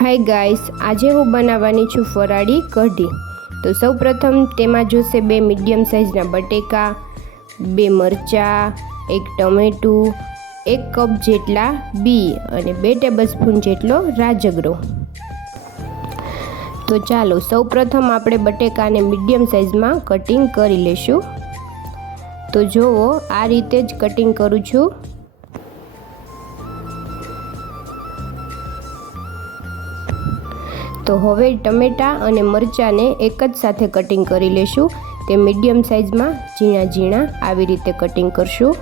Hi guys આજે હું બનાવવાની છું ફરાળી કઢી. તો સૌ પ્રથમ તેમાં જોશે બે મીડિયમ સાઇઝના બટેકા, બે મરચાં, એક ટમેટું, એક કપ જેટલા બી અને બે ટેબલસ્પૂન જેટલો રાજગરો. તો ચાલો સૌ પ્રથમ આપણે બટેકાને મીડિયમ સાઇઝમાં કટિંગ કરી લેશું. તો જુઓ, આ રીતે જ કટિંગ કરું છું. તો હવે ટમેટાં અને મરચાંને એક જ સાથે કટિંગ કરી લેશું. તે મીડિયમ સાઇઝમાં ઝીણા ઝીણા આવી રીતે કટિંગ કરશું.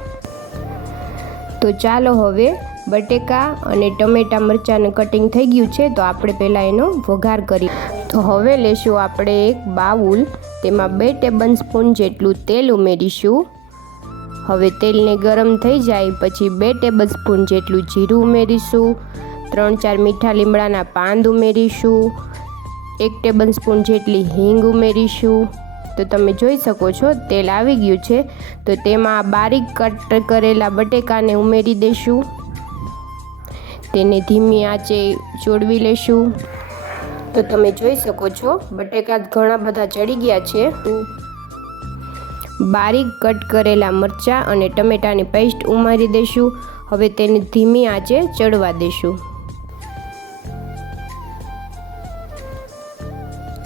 તો ચાલો હવે બટેકા અને ટમેટાં મરચાંને કટિંગ થઈ ગયું છે, તો આપણે પહેલાં એનો વઘાર કરી. તો હવે લેશું આપણે એક બાઉલ. તેમાં બે ટેબલ સ્પૂન જેટલું તેલ ઉમેરીશું. હવે તેલને ગરમ થઈ જાય પછી બે ટેબલ સ્પૂન જેટલું જીરું ઉમેરીશું. ત્રણ ચાર મીઠા લીમડાના પાંદ ઉમેરીશું, એક ટેબલ સ્પૂન જેટલી હિંગ ઉમેરીશું. તો તમે જોઈ શકો છો, તેલ આવી ગયું છે. તો તેમાં બારીક કટ કરેલા બટેકાને ઉમેરી દઈશું તેને ધીમી આંચે ચોડવી લેશું. તો તમે જોઈ શકો છો, બટેકા ઘણા બધા ચડી ગયા છે. બારીક કટ કરેલા મરચાં અને ટમેટાની પેસ્ટ ઉમેરી દઈશું હવે તેને ધીમી આંચે ચડવા દઈશું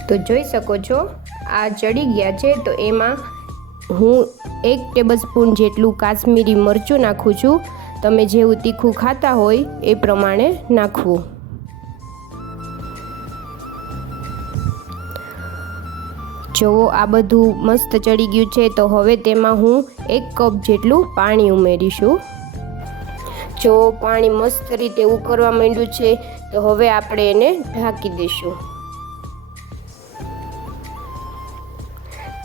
તો જોઈ શકો છો, આ ચડી ગયા છે. તો એમાં હું એક ટેબલ સ્પૂન જેટલું કાશ્મીરી મરચું નાખું છું. તમે જેવું તીખું ખાતા હોય એ પ્રમાણે નાખવું. જુઓ આ બધું મસ્ત ચડી ગયું છે. તો હવે તેમાં હું એક કપ જેટલું પાણી ઉમેરીશું. જો પાણી મસ્ત રીતે ઉકળવા માંડ્યું છે. તો હવે આપણે એને ઢાંકી દઈશું.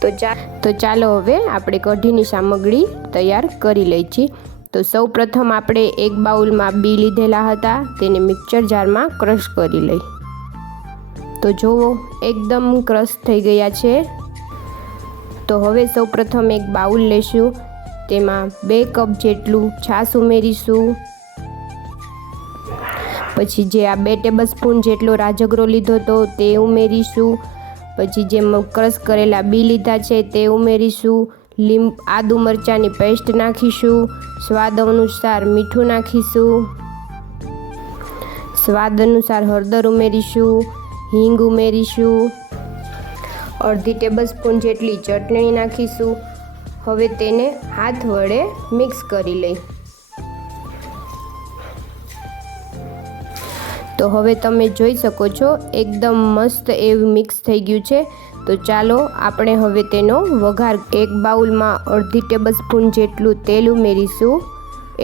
તો ચા તો ચાલો હવે આપણે કઢીની સામગ્રી તૈયાર કરી લઈ છીએ તો સૌ પ્રથમ આપણે એક બાઉલમાં બી લીધેલા હતા, તેને મિક્સર જારમાં ક્રશ કરી લઈ. તો જુઓ એકદમ ક્રશ થઈ ગયા છે. તો હવે સૌ પ્રથમ એક બાઉલ લેશું, તેમાં બે કપ જેટલું છાશ ઉમેરીશું. પછી જે આ બે ટેબલ સ્પૂન જેટલો રાજગરો લીધો હતો તે ઉમેરીશું. પછી જે ક્રશ કરેલા બી લીધા છે તે ઉમેરીશું, લીંબ, આદુ મરચાંની પેસ્ટ નાખીશું, સ્વાદ અનુસાર મીઠું નાખીશું. સ્વાદ અનુસાર હળદર ઉમેરીશું, હિંગ ઉમેરીશું. અડધી ટેબલ સ્પૂન જેટલી ચટણી નાખીશું. હવે તેને હાથ વડે મિક્સ કરી લઈ. તો હવે તમે જોઈ શકો છો, એકદમ મસ્ત એવું મિક્સ થઈ ગયું છે. તો ચાલો આપણે હવે તેનો વઘાર એક બાઉલમાં અડધી ટેબલ સ્પૂન જેટલું તેલ ઉમેરીશું,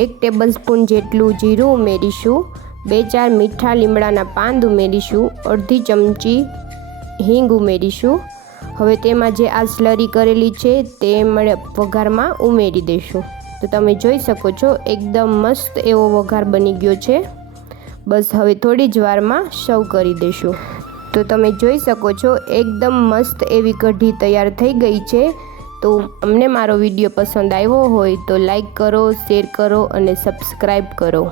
એક ટેબલ સ્પૂન જેટલું જીરું ઉમેરીશું, બે ચાર મીઠા લીમડાના પાંદ ઉમેરીશું, અડધી ચમચી હિંગ ઉમેરીશું. હવે તેમાં જે આ સ્લરી કરેલી છે તે વઘારમાં ઉમેરી દઈશું તો તમે જોઈ શકો છો, એકદમ મસ્ત એવો વઘાર બની ગયો છે. બસ હવે થોડી જ વારમાં સર્વ કરી દઈશું તો તમે જોઈ શકો છો, એકદમ મસ્ત એવી કઢી તૈયાર થઈ ગઈ છે. તો અમને મારો વીડિયો પસંદ આવ્યો હોય તો લાઈક કરો, શેર કરો અને સબસ્ક્રાઈબ કરો.